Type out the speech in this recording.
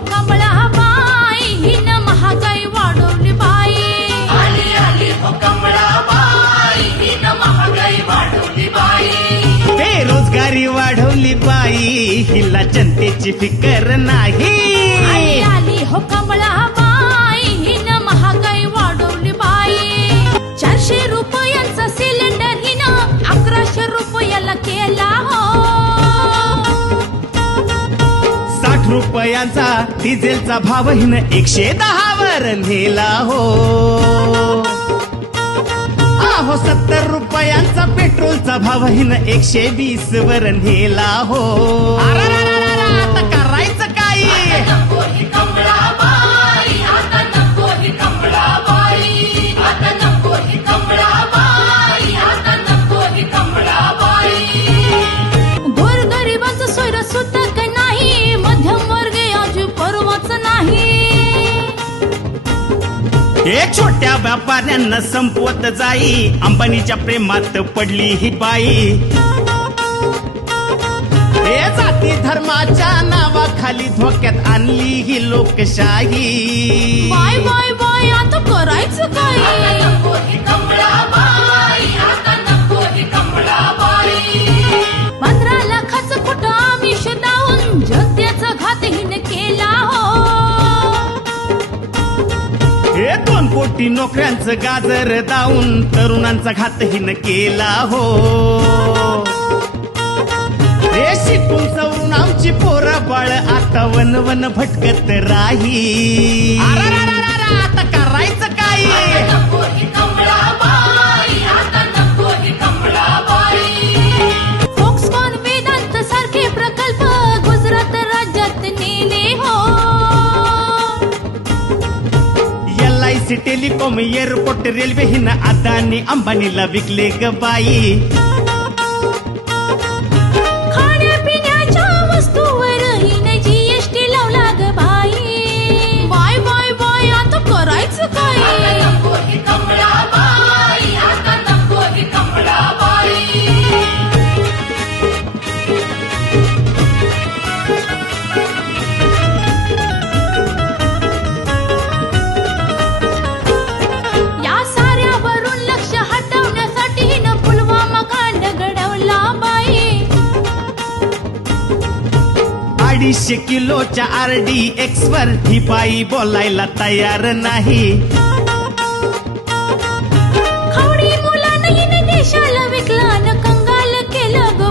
हो कमळा बाई हिनं महागाई वाढवली बाई. आली आली हो कमळाबाई हिनं महागाई वाढवली बाई. बेरोजगारी वाढवली बाई हिला जनतेची फिकर नाही. आली आली हो कमळा बाई हिनं महागाई वाढवली बाई. 400 रुपयांचा सिलेंडर हिनं 1100 रुपयाला केला हो. 60 रुपयांचा डिझेलचा भाव हिनं 110 वर नेला हो. अहो 70 रुपयांचा पेट्रोलचा भाव हिनं 120 वर नेला हो. आता करायचं काय? नको ही कमळाबाई, आता नको ही कमळाबाई, आता नको ही कमळाबाई, आता नको ही कमळाबाई. गोरगरिबांचं सोयरं सुद्धा काय नाही. मध्यमवर्गीय अजून परवाच नाही. एक छोट्या व्यापाऱ्यांना संपवत जाई अंबानीच्या प्रेमात पडली ही बाई. हे जाती धर्माच्या नावाखाली धोक्यात आणली ही लोकशाही. बाय बाय बाय आता करायचं आता काय? नको ही कमळाबाई, आता नको ही कमळाबाई. 15 लाखाचं कुठं आमिष दावून जनतेचा घात हिने केला हो. हे 2 कोटी नोकऱ्यांचं गाजर दावून तरुणांचा घात हिनं केला हो. हे शिकून सवरून आमची पोरं बाळ आता वन वन भटकत राही. आता करायचं काय? नको ही कमळाबाई, आता नको ही कमळाबाई. फोक्सकॉन वेदांत सारखे प्रकल्प गुजरात राज्यात नेले हो. LIC टेलिकॉम एअरपोर्ट रेल्वे हिनं अदानी अंबानीला विकले ग बाई. खाण्यापिण्याच्या वस्तूवर हिने GST लावला ग बाई. बाय बाय बाय आता करायचं आता काय? नको ही कमळाबाई, आता नको ही कमळाबाई. या साऱ्यावरून लक्ष हटवण्यासाठी हिनं पुलवामा कांड घडवला बाई. 250 किलोच्या RDX वर ही बाई बोलायला तयार नाही. खवडी मुलानं हिने देशाला विकला न कंगाल केलं ग